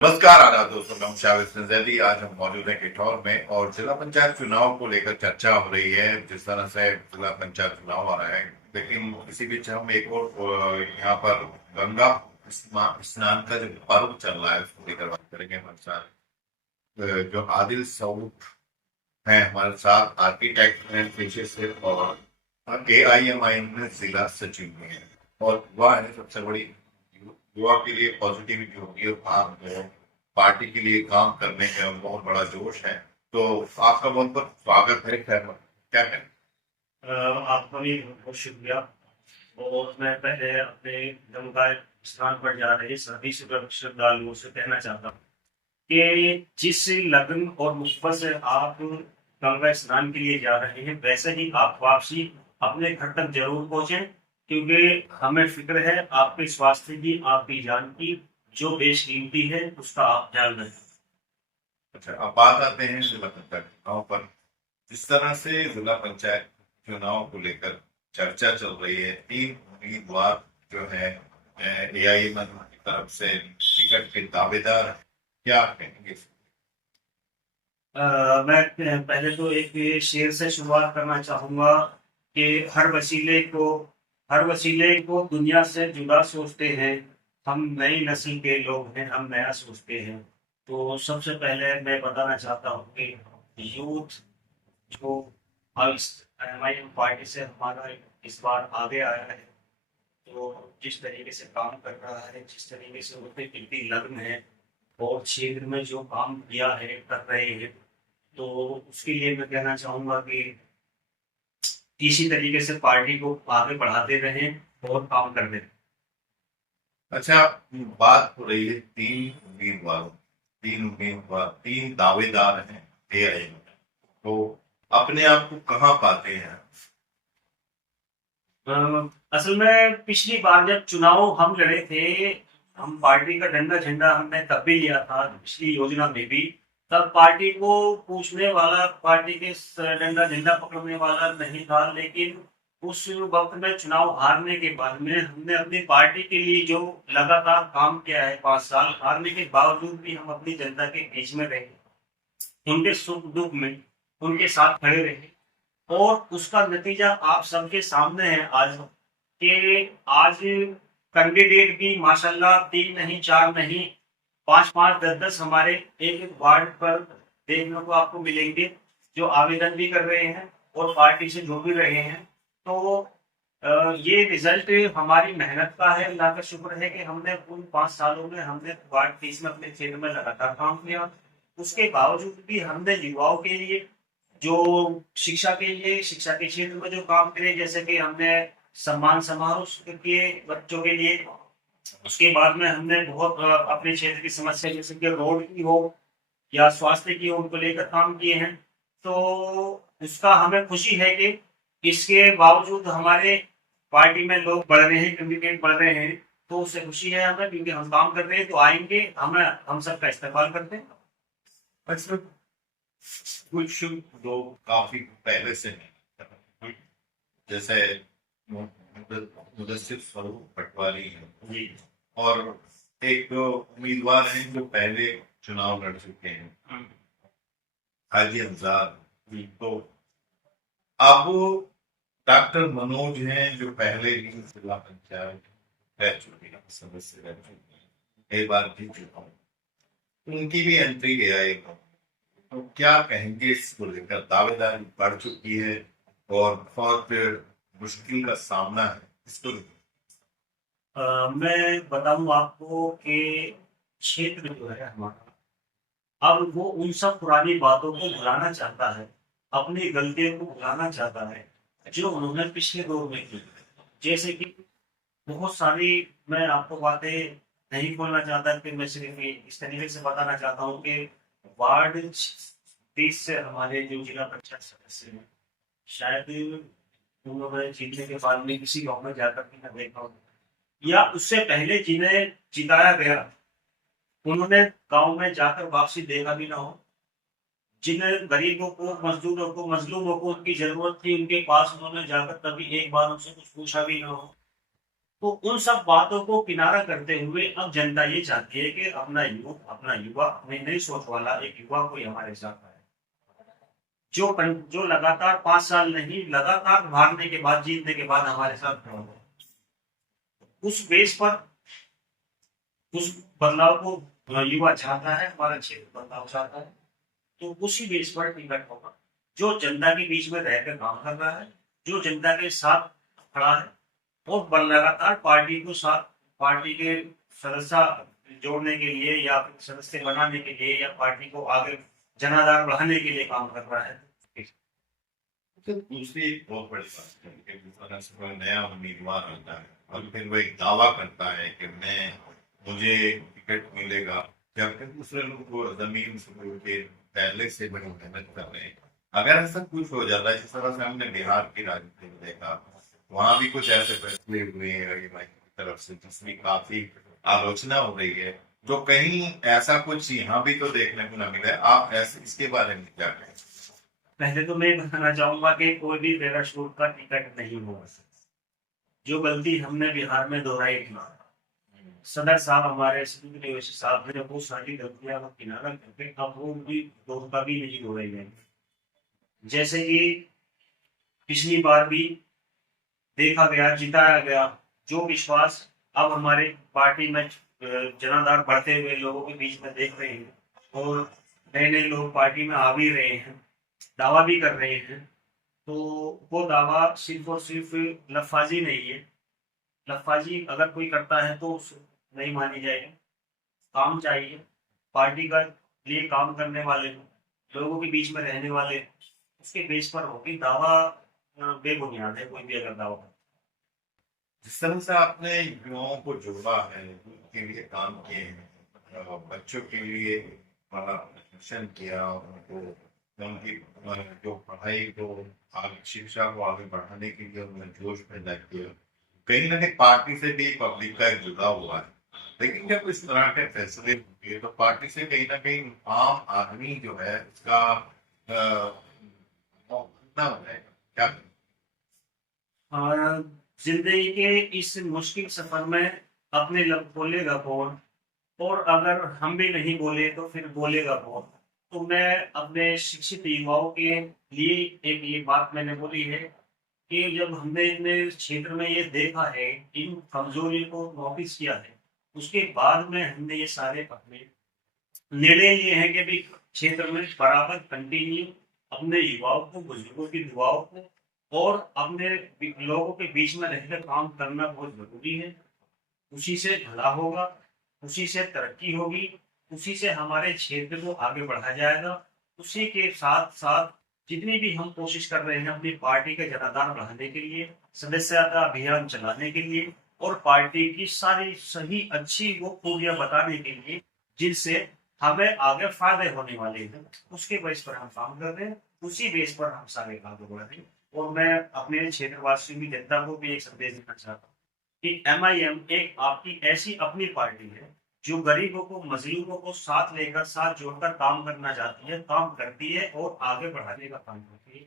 नमस्कार आदाब दोस्तों, मैं हूं शाविद जैदी। आज हम मौजूद हैं किठौर में और जिला पंचायत चुनाव को लेकर चर्चा हो रही है। जिस तरह से जिला पंचायत चुनाव आ रहा है, लेकिन इसी बीच हम एक और यहाँ पर गंगा स्नान का जो पर्व चल रहा है उसको लेकर बात करेंगे। हमारे साथ जो आदिल सऊद हैं, हमारे साथ आर्किटेक्ट हैं पेशे से और AIMI में जिला सचिव भी हैं और युवा है। सबसे बड़ी युवा के लिए पॉजिटिविटी होगी और आप पार्टी के लिए काम करने का बहुत बड़ा जोश है। तो आपका बहुत बहुत स्वागत है। क्या कहें? आपका भी बहुत बहुत शुक्रिया। और मैं पहले अपने गंगा स्नान पर जा रहे सभी श्रद्धालुओं से कहना चाहता हूँ कि जिस लगन और मुहब्बत से आप गंगा स्नान के लिए जा रहे हैं, वैसे ही आप वापसी अपने घर तक जरूर पहुंचे, क्योंकि हमें फिक्र है आपके स्वास्थ्य की, आपकी जान की, जो बेशकीमती है उसका आप ध्यान रखें। अच्छा, अब बात आते हैं जिला पंचायत चुनाव पर। जिस तरह से जिला पंचायत चुनाव को लेकर चर्चा चल रही है, 3 उम्मीदवार जो है AIMI की तरफ से टिकट के दावेदार हैं। क्या कहेंगे? मैं पहले तो एक शेर से शुरुआत करना चाहूंगा कि हर वसीले को दुनिया से जुदा सोचते हैं। हम नई नस्ल के लोग हैं, हम नया सोचते हैं। तो सबसे पहले मैं बताना चाहता हूँ कि यूथ जो एमआईएम पार्टी से हमारा इस बार आगे आया है, तो जिस तरीके से काम कर रहा है, जिस तरीके से उनके प्रति लग्न है और क्षेत्र में जो काम किया है, कर रहे हैं, तो उसके लिए मैं कहना चाहूंगा कि इसी तरीके से पार्टी को आगे बढ़ाते रहें और काम करते रहें। अच्छा, बात हो रही है 3 दावेदार हैं AIMI। तो अपने आप को कहाँ पाते हैं? असल में पिछली बार जब चुनाव हम लड़े थे, हम पार्टी का डंडा झंडा हमने तब भी लिया था, पिछली योजना में भी। तब पार्टी को पूछने वाला, पार्टी के डंडा झंडा पकड़ने वाला नहीं था, लेकिन उस वक्त में चुनाव हारने के बाद में हमने अपनी पार्टी के लिए जो लगातार काम किया है, 5 साल हारने के बावजूद भी हम अपनी जनता के बीच में रहे, उनके सुख दुख में उनके साथ खड़े रहे। और उसका नतीजा आप सबके सामने है आज, कि आज कैंडिडेट भी माशाल्लाह 3 नहीं, 4 नहीं, 5-5, 10-10 हमारे एक एक वार्ड पर देखने को आपको मिलेंगे, जो आवेदन भी कर रहे हैं और पार्टी से जुड़ भी रहे हैं। तो ये रिजल्ट हमारी मेहनत का है। अल्लाह का शुक्र है कि हमने उन 5 सालों में हमने वार्ड 30 में अपने क्षेत्र में लगातार काम किया। उसके बावजूद भी हमने युवाओं के लिए जो शिक्षा के लिए, शिक्षा के क्षेत्र में जो काम करे, जैसे कि हमने सम्मान समारोह किए बच्चों के लिए। उसके बाद में हमने बहुत अपने क्षेत्र की समस्या, जैसे कि रोड की हो या स्वास्थ्य की हो, उनको लेकर काम किए हैं। तो उसका हमें खुशी है कि इसके बावजूद हमारे पार्टी में लोग बढ़ रहे हैं, कैंडिडेट बढ़ रहे हैं। तो उससे खुशी है हमें, क्योंकि हम काम कर रहे हैं, तो आएंगे, हमें हम सबका इस्तेमाल करते हैं। अच्छा, कुछ लोग काफी पहले से हैं, जैसे मुदस्सिर स्वरूप पटवारी हैं जी। और एक उम्मीदवार हैं जो पहले चुनाव लड़ चुके हैं, हाजी हमजाद। तो अब डॉक्टर मनोज हैं जो पहले ही जिला पंचायत रह चुके हैं, सदस्य रह चुके हैं, कई बार जीत चुका हूँ। उनकी भी एंट्री गया है। तो क्या कहेंगे इसको लेकर? दावेदारी बढ़ चुकी है और बहुत मुश्किल का सामना है इसको लेकर। मैं बताऊं आपको कि क्षेत्र जो है हमारा, अब वो उन सब पुरानी बातों को भुलाना चाहता है, अपनी गलतियों को भुलाना चाहता है जो उन्होंने पिछले दौर में की। जैसे कि बहुत सारी, मैं आपको बातें नहीं बोलना चाहता, कि मैं सिर्फ इस तरीके से बताना चाहता हूँ कि वार्ड 30 से हमारे जो जिला पंचायत सदस्य हैं, शायद उन्होंने जीतने के बाद में किसी गाँव में जाकर भी न देखा हो, या उससे पहले जिन्हें जिताया गया उन्होंने गांव में जाकर वापसी देखा भी ना हो। जिन गरीबों को, मजदूरों को, मजलूमों को उनकी जरूरत थी, उनके पास उन्होंने जाकर कभी एक बार उनसे कुछ पूछा भी ना हो। तो उन सब बातों को किनारा करते हुए अब जनता ये चाहती है कि अपना युवक, अपना युवा, अपनी नई सोच वाला एक युवा कोई हमारे साथ आए, जो लगातार 5 साल नहीं, लगातार हारने के बाद, जीतने के बाद हमारे साथ खड़ा हो। उस बेस पर उस बदलाव को युवा चाहता है, हमारा क्षेत्र बदलाव चाहता है। तो उसी बेस पर टिकट होगा, जो जनता के बीच में रहकर काम कर रहा है, जो जनता के साथ खड़ा है और लगातार पार्टी को साथ, पार्टी के सदस्य जोड़ने के लिए या सदस्य बनाने के लिए या पार्टी को आगे जनाधार बढ़ाने के लिए काम कर रहा है। तो दूसरी एक बहुत बड़ी बात है कि जिस तरह से कोई नया उम्मीदवार आता है और फिर वो एक दावा करता है कि मुझे टिकट मिलेगा, जबकि दूसरे लोग को जमीन से के पहले से बड़ी मेहनत कर रहे हैं। अगर ऐसा कुछ हो जाता है जिस तरह से हमने बिहार की राजनीति में देखा, वहां भी कुछ ऐसे फैसले हुए हैं की तरफ से जिसकी काफी आलोचना हो रही है, तो कहीं ऐसा कुछ यहाँ भी तो देखने को न मिले। आप ऐसे इसके बारे में क्या कहें? पहले तो मैं बताना चाहूंगा कि कोई भी पैराशूट का टिकट नहीं होगा। जो गलती हमने बिहार में दोहराई थी, सदर साहब हमारे निवेश साहब ने बहुत सारी गलतियां का किनारा करके अब वो भी कभी नहीं दोहराई जाएंगी। जैसे कि पिछली बार भी देखा गया, जिताया गया, जो विश्वास अब हमारे पार्टी में जनाधार बढ़ते हुए लोगों के बीच में देख रहे हैं और नए नए लोग पार्टी में आ भी रहे हैं, दावा भी कर रहे हैं, तो वो दावा सिर्फ और सिर्फ लफाजी नहीं है। लफाजी अगर कोई करता है तो नहीं मानी जाएगी। काम चाहिए, पार्टी का लिए काम करने वाले लोगों के बीच में रहने वाले, उसके बेस पर होगी। दावा बेबुनियाद है कोई भी अगर दावा। जिस तरह से आपने युवाओं को जोड़ा है, उनके लिए काम किए हैं, बच्चों के लिए बड़ा शिक्षण किया, उनको उनकी जो पढ़ाई को आगे, शिक्षा को आगे बढ़ाने के लिए उन्होंने जोश पैदा किया, कहीं ना कहीं पार्टी से भी पब्लिक का एक जुड़ाव हुआ है। लेकिन जब इस तरह के फैसले होंगे तो पार्टी से कहीं ना कहीं आम आदमी जो है उसका ना हो जाएगा, क्या करें? और जिंदगी के इस मुश्किल सफर में अपने लग बोलेगा कौन, और अगर हम भी नहीं बोले तो फिर बोलेगा कौन। तो मैं अपने शिक्षित युवाओं के लिए एक ये बात मैंने बोली है कि जब हमने इन क्षेत्र में ये देखा है, इन कमजोरी को नोटिस किया है, उसके बाद में हमने ये सारे अपने निर्णय लिए हैं कि भी क्षेत्र में बराबर कंटिन्यू अपने युवाओं को, बुजुर्गों की युवाओं को और अपने लोगों के बीच में रहकर काम करना बहुत जरूरी है। उसी से भला होगा, उसी से तरक्की होगी, उसी से हमारे क्षेत्र को आगे बढ़ाया जाएगा। उसी के साथ साथ जितनी भी हम कोशिश कर रहे हैं अपनी पार्टी के जनाधार बढ़ाने के लिए, सदस्यता अभियान चलाने के लिए और पार्टी की सारी सही अच्छी वो खूबियां बताने के लिए, जिनसे हमें आगे फायदे होने वाले हैं, उसके बेस पर हम काम कर रहे हैं। उसी बेस पर हम सारे आगे बढ़ रहे हैं। और मैं अपने क्षेत्रवासियों की जनता को भी एक संदेश देना चाहता हूँ कि एमआईएम एक आपकी ऐसी अपनी पार्टी है जो गरीबों को, मजलूमों को साथ लेकर, साथ जोड़कर काम करना चाहती है, काम करती है और आगे बढ़ाने का काम करती है।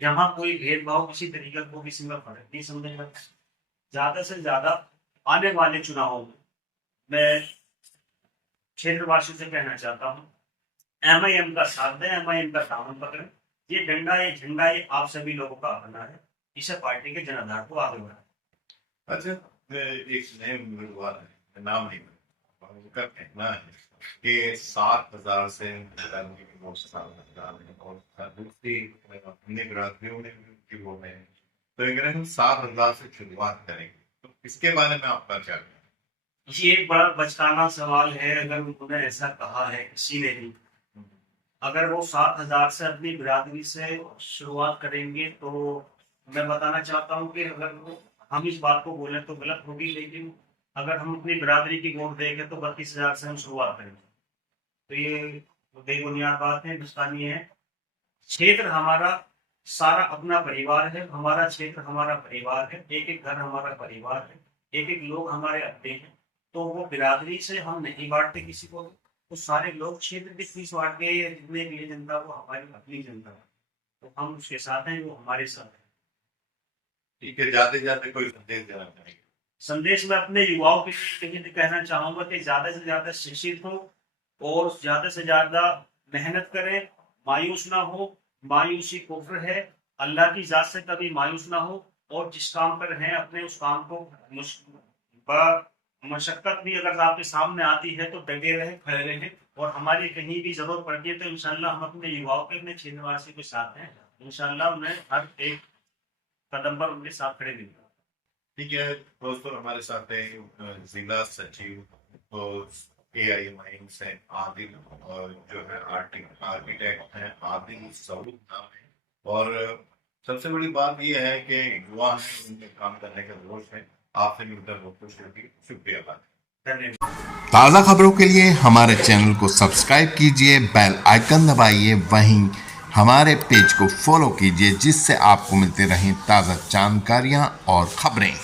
यहाँ कोई भेदभाव किसी तरीके को किसी में फर्क नहीं समझेगा। ज्यादा से ज्यादा आने वाले चुनावों में मैं क्षेत्रवासियों से कहना चाहता हूँ, एमआईएम का साथ दें, एमआईएम का दामन पकड़ें। ये डंडा, ये झंडा, ये आप सभी लोगों का अपना है। इसे पार्टी के जनाधार को आगे बढ़ाएं। अच्छा, एक नए उम्मीदवार है, नाम नहीं पता, उनका कहना है कि 7,000 से और दूसरी अपनी बिरादरियों में भी वो है, तो अगर हम 7,000 से शुरुआत करेंगे तो इसके बारे में आपका क्या कहना है? ये एक बड़ा बचकाना सवाल है। अगर उन्होंने ऐसा कहा है किसी ने भी, अगर वो 7,000 से अपनी बिरादरी से शुरुआत करेंगे तो मैं बताना चाहता हूँ कि अगर हम इस बात को बोले तो गलत होगी, लेकिन अगर हम अपनी बिरादरी की वोट देंगे तो 32,000 से हम शुरुआत करेंगे, तो ये बेबुनियाद बात है, हिंदुस्तानी है। क्षेत्र हमारा सारा अपना परिवार है, हमारा क्षेत्र हमारा परिवार है, एक एक घर हमारा परिवार है, एक एक लोग हमारे अपने हैं। तो वो बिरादरी से हम नहीं बांटते किसी को, तो सारे लोग क्षेत्र के 30 बांट के जितने भी है जनता, वो हमारी अपनी जनता है, तो हम उसके साथ हैं, वो हमारे साथ है। ठीक है, जाते जाते कोई संदेश देना चाहेंगे? संदेश मैं अपने युवाओं के लिए कहना चाहूंगा कि ज्यादा से ज्यादा शिक्षित हो और ज्यादा से ज्यादा मेहनत करें, मायूस ना हो। मायूसी कुफ्र है, अल्लाह की जात से कभी मायूस ना हो, और जिस काम पर हैं अपने उस काम को मशक्कत भी अगर आपके सामने आती है तो डटे रहे, खड़े रहे, और हमारी कहीं भी जरूरत पड़ती है तो इंशाल्लाह हम अपने युवाओं के, अपने क्षेत्रवासी के साथ हैं। इंशाल्लाह मैं हर एक कदम पर उनके साथ खड़े रहेंगे। ठीक है दोस्तों, हमारे साथ हैं जिला सचिव और AIMI से आदिल, और जो है आर्किटेक्ट हैं आदिल सऊद नाम है। और सबसे बड़ी बात यह है कि युवा हैं, उनमें काम करने का जोश है। आपसे मिलकर बहुत खुश होगी। शुक्रिया बात। धन्यवाद। ताज़ा खबरों के लिए हमारे चैनल को सब्सक्राइब कीजिए, बेल आइकन दबाइए, वहीं हमारे पेज को फॉलो कीजिए, जिससे आपको मिलते रहें ताज़ा जानकारियां और खबरें।